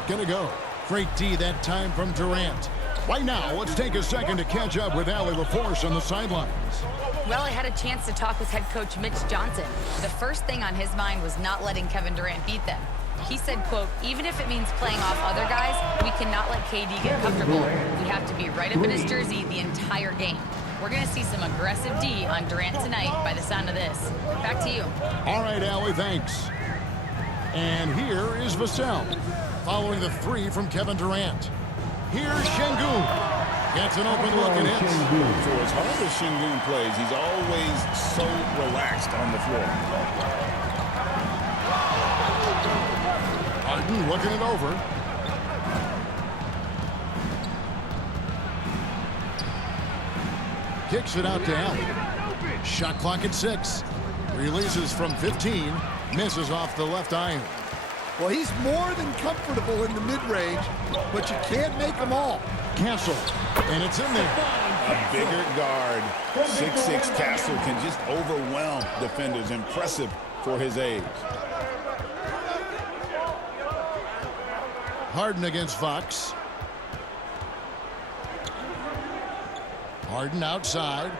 not going to go. Great D that time from Durant. Right now, let's take a second to catch up with Allie LaForce on the sidelines. Well, I had a chance to talk with head coach Mitch Johnson. The first thing on his mind was not letting Kevin Durant beat them. He said, quote, even if it means playing off other guys, we cannot let KD get comfortable. We have to be right up in his jersey the entire game. We're going to see some aggressive D on Durant tonight by the sound of this. Back to you. All right, Allie, thanks. And here is Vassell, following the three from Kevin Durant. Here's Şengün. Gets an open look and hits. For as hard as Şengün plays, he's always so relaxed on the floor. Harden looking it over. Kicks it out to Allen. Shot clock at 6. Releases from 15. Misses off the left iron. Well, he's more than comfortable in the mid-range, but you can't make them all. Castle, and it's in there. A bigger guard, 6'6" Castle can just overwhelm defenders. Impressive for his age. Harden against Fox. Harden outside.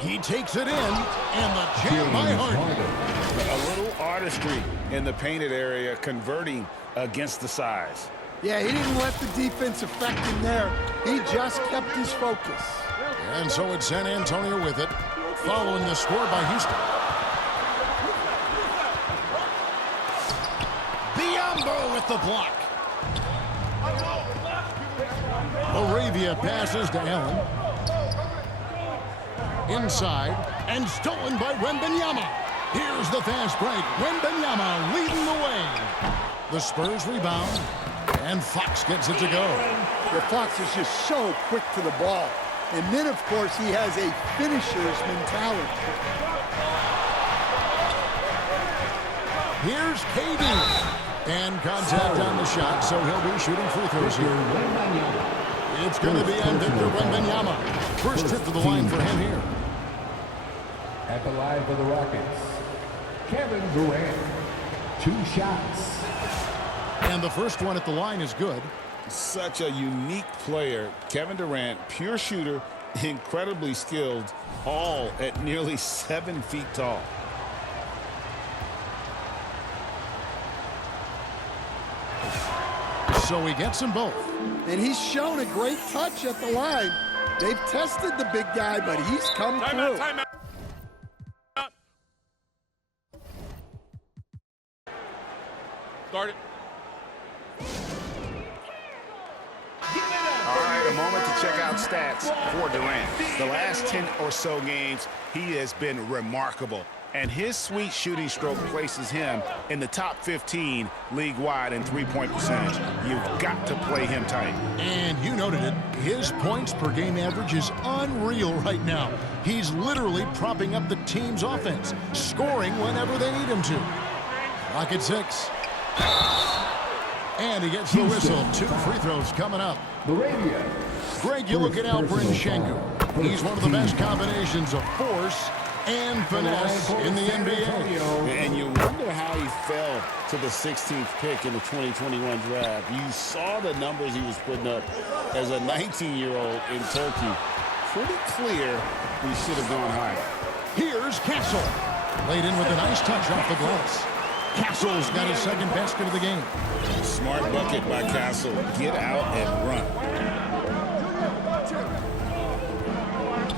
He takes it in, and the jam by Harden. A little artistry in the painted area, converting against the size. Yeah, he didn't let the defense affect him there. He just kept his focus. And so it's San Antonio with it, following the score by Houston. Biyombo with the block. Moravia passes to Allen. Inside, and stolen by Wembanyama. Here's the fast break. Wembanyama leading the way. The Spurs rebound, and Fox gets it to go. The Fox is just so quick to the ball. And then, of course, he has a finisher's mentality. Here's KD. And contact on the shot, so he'll be shooting free throws here. It's going to be on Victor Wembanyama. First trip to the line for him here. At the line for the Rockets, Kevin Durant. 2 shots. And the first one at the line is good. Such a unique player. Kevin Durant, pure shooter, incredibly skilled, all at nearly 7 feet tall. So he gets them both. And he's shown a great touch at the line. They've tested the big guy, but he's come through. Timeout. Start it. All right, a moment to check out stats for Durant. The last 10 or so games, he has been remarkable. And his sweet shooting stroke places him in the top 15 league-wide in three-point percentage. You've got to play him tight. And you noted it. His points per game average is unreal right now. He's literally propping up the team's offense, scoring whenever they need him to. Clock at 6. And he gets the whistle. 2 free throws coming up. Greg, you look at Alperen Şengün. He's one of the best combinations of force and finesse in the NBA. And you wonder how he fell to the 16th pick in the 2021 draft. You saw the numbers he was putting up as a 19-year-old in Turkey. Pretty clear he should have gone higher. Here's Castle. Laid in with a nice touch off the glass. Castle's got his second basket of the game. Smart bucket by Castle. Get out and run.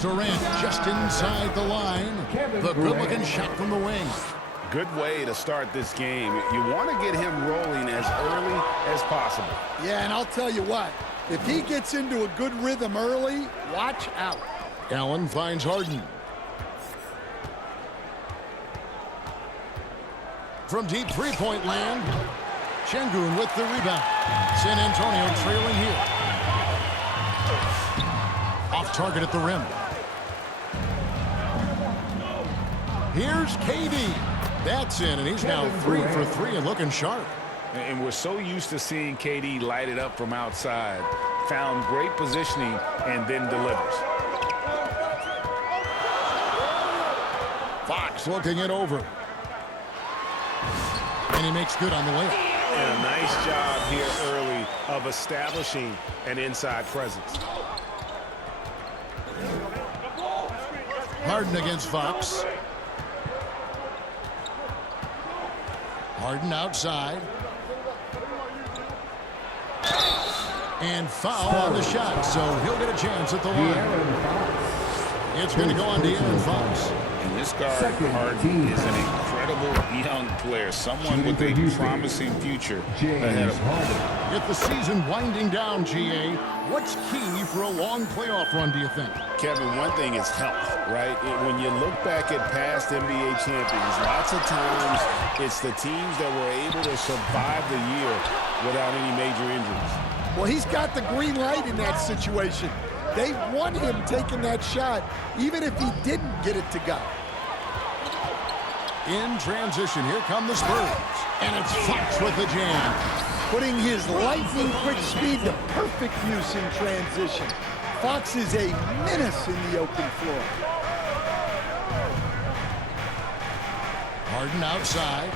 Durant just inside the line. The good-looking shot from the wing. Good way to start this game. You want to get him rolling as early as possible. Yeah, and I'll tell you what. If he gets into a good rhythm early, watch out. Allen finds Harden. From deep three-point land, Şengün with the rebound. San Antonio trailing here. Off target at the rim. Here's KD. That's in, and he's now 3 for 3 and looking sharp. And we're so used to seeing KD light it up from outside. Found great positioning and then delivers. Fox looking it over. And he makes good on the layup. And a nice job here early of establishing an inside presence. Harden against Fox. Harden outside. And foul on the shot, so he'll get a chance at the line. It's going to go on De'Aaron Fox. And this guard, Harden, is an incredible young player, someone with a promising future ahead of him. With the season winding down, GA, what's key for a long playoff run, do you think? Kevin, one thing is health, right? When you look back at past NBA champions, lots of times it's the teams that were able to survive the year without any major injuries. Well, he's got the green light in that situation. They want him taking that shot, even if he didn't get it to go. In transition, here come the Spurs. And it's Fox with the jam. Putting his lightning-quick speed to perfect use in transition. Fox is a menace in the open floor. Harden outside.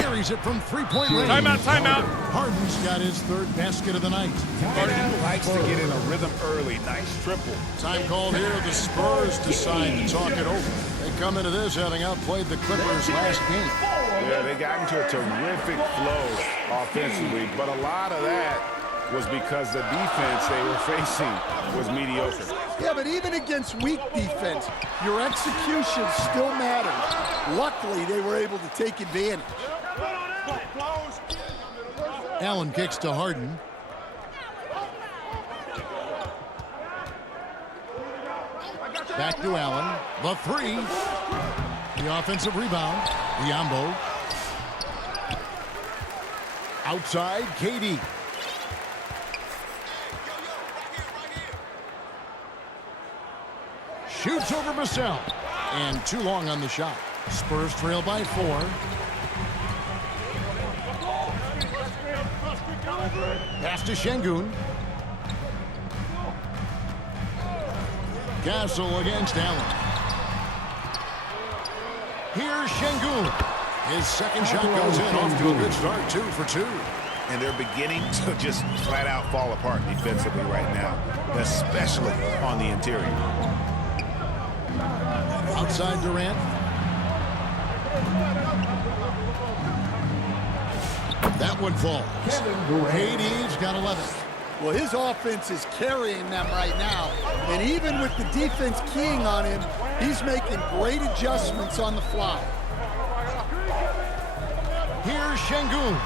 Carries it from three-point range. Timeout. Harden's got his third basket of the night. Harden likes to get in a rhythm early. Nice triple. Time called here. The Spurs decide to talk it over. They come into this having outplayed the Clippers last game. Yeah, they got into a terrific flow offensively, but a lot of that was because the defense they were facing was mediocre. Yeah, but even against weak defense, your execution still matters. Luckily, they were able to take advantage. Allen kicks to Harden. Back to Allen. The three. The offensive rebound. Biyombo. Outside, KD. Shoots over Vassell. And too long on the shot. Spurs trail by 4. Pass to Şengün. Gasol against Allen. Here's Şengün. His second shot goes in, off to a good start, 2 for 2. And they're beginning to just flat out fall apart defensively right now, especially on the interior. Outside Durant. That one falls. KD's got 11. Well, his offense is carrying them right now. And even with the defense keying on him, he's making great adjustments on the fly. Here's Şengün.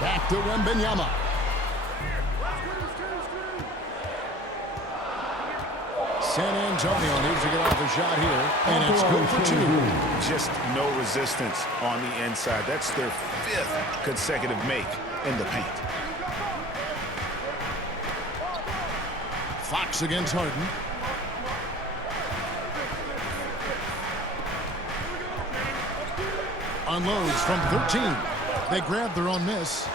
Back to Wembanyama. San Antonio needs to get off a shot here, and it's good for 2. Just no resistance on the inside. That's their 5th consecutive make in the paint. Fox against Harden. Unloads from 13. They grab their own miss.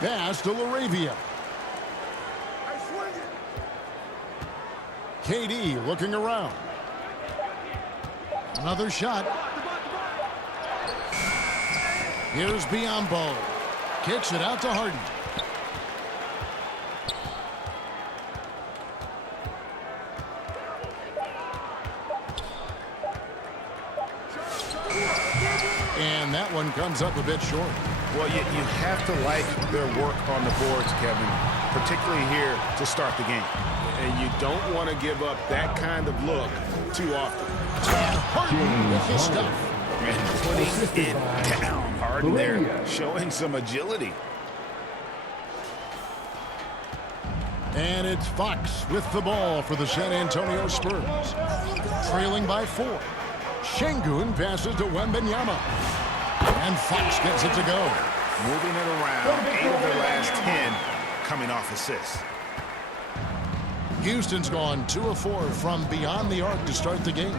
Pass to LaRavia. KD looking around. Another shot. Here's Biyombo. Kicks it out to Harden. And that one comes up a bit short. Well, you have to like their work on the boards, Kevin, particularly here to start the game. And you don't want to give up that kind of look too often. Harden with the stuff. And putting it down. Harden there showing some agility. And it's Fox with the ball for the San Antonio Spurs. Trailing by 4. Şengün passes to Wembanyama. And Fox gets it to go. Moving it around, 8 of their last 10 coming off assists. Houston's gone 2 of 4 from beyond the arc to start the game.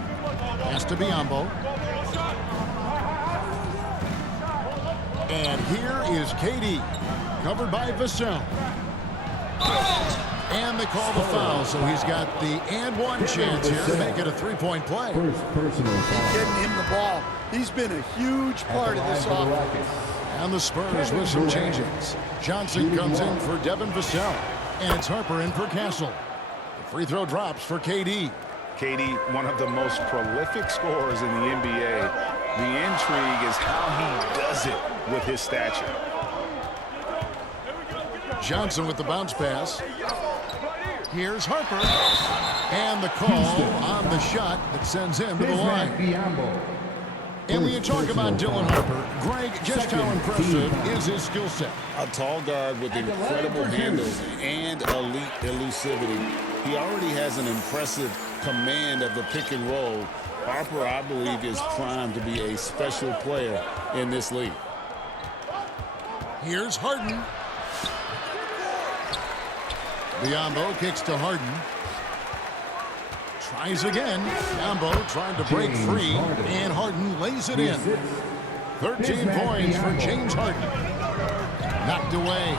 Pass to Biyombo. And here is KD, covered by Vassell. And they call the foul, so he's got the and one chance here to make it a 3-point play. First personal foul. Getting him the ball. He's been a huge part of this offense. And the Spurs with some changes. Johnson comes in for Devin Vassell. And it's Harper in for Castle. The free throw drops for KD. KD, one of the most prolific scorers in the NBA. The intrigue is how he does it with his stature. Johnson with the bounce pass. Here's Harper. And the call on the shot that sends him to the line. And when you talk about Dylan Harper, Greg, just how impressive is his skill set? A tall guard with incredible handles and elite elusivity. He already has an impressive command of the pick and roll. Harper, I believe, is primed to be a special player in this league. Here's Harden. Biyombo kicks to Harden. Tries again. Biyombo trying to break free, and Harden lays it in. 13 points for James Harden. Knocked away.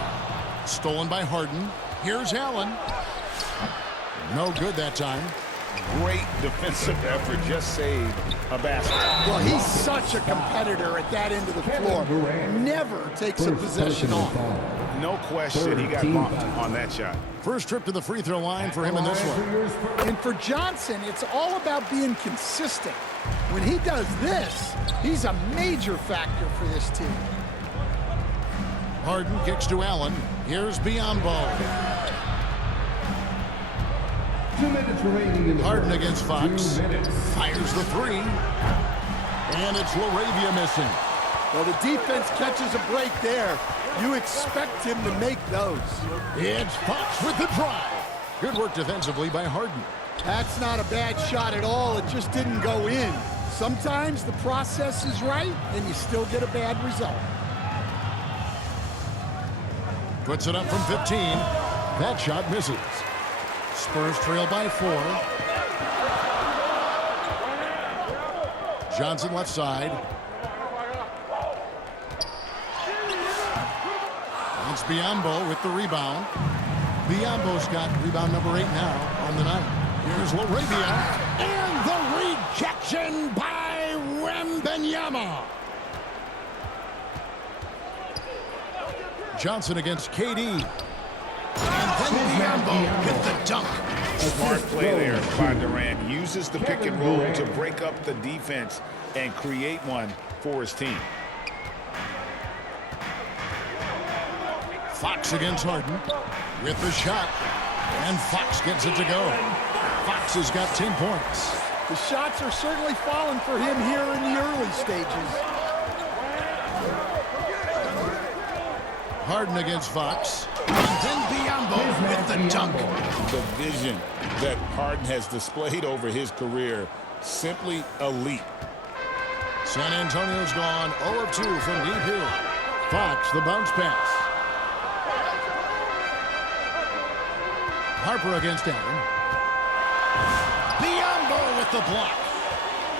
Stolen by Harden. Here's Allen. No good that time. Great defensive effort, just saved a basket. Well, he's such a competitor at that end of the floor. Never takes a possession off. No question, he got bumped on that shot. First trip to the free throw line for him in this one. And for Johnson, it's all about being consistent. When he does this, he's a major factor for this team. Harden kicks to Allen. Here's Biyombo. 2 minutes remaining in the Harden first. against Fox. 2 minutes. Fires the three. And it's LaRavia missing. Well, the defense catches a break there. You expect him to make those. It's Fox with the drive. Good work defensively by Harden. That's not a bad shot at all. It just didn't go in. Sometimes the process is right, and you still get a bad result. Puts it up from 15. That shot misses. Spurs trail by 4. Johnson left side. It's Biyombo with the rebound. Biyombo's got rebound number 8 now on the night. Here's LaRavia. And the rejection by Wembanyama. Johnson against KD. And then Biyombo with the dunk. Smart play there by Durant. Uses the pick and roll to break up the defense and create one for his team. Fox against Harden with the shot. And Fox gets it to go. Fox has got 10 points. The shots are certainly falling for him here in the early stages. Harden against Fox. And then Biyombo with the dunk. The vision that Harden has displayed over his career, simply elite. San Antonio's gone 0 of 2 from deep here. Fox, the bounce pass. Harper against Allen. Biyombo with the block.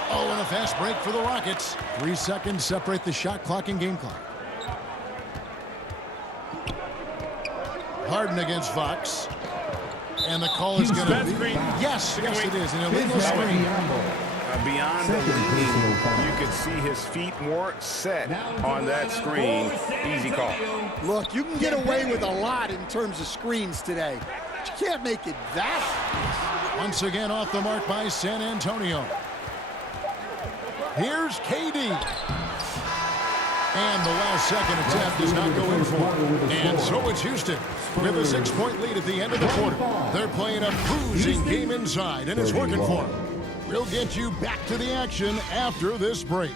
Oh, and a fast break for the Rockets. 3 seconds separate the shot clock and game clock. Harden against Fox. And the call is going to be... Yes, it is. An illegal screen. Beyond the leading, you could see his feet more set on that screen. Easy call. Look, you can get away with a lot in terms of screens today. But you can't make it that. Once again off the mark by San Antonio. Here's KD. And the last second attempt does not go in for him. And so it's Houston with a 6-point lead at the end of the quarter. They're playing a bruising game inside, and it's working for them. We'll get you back to the action after this break.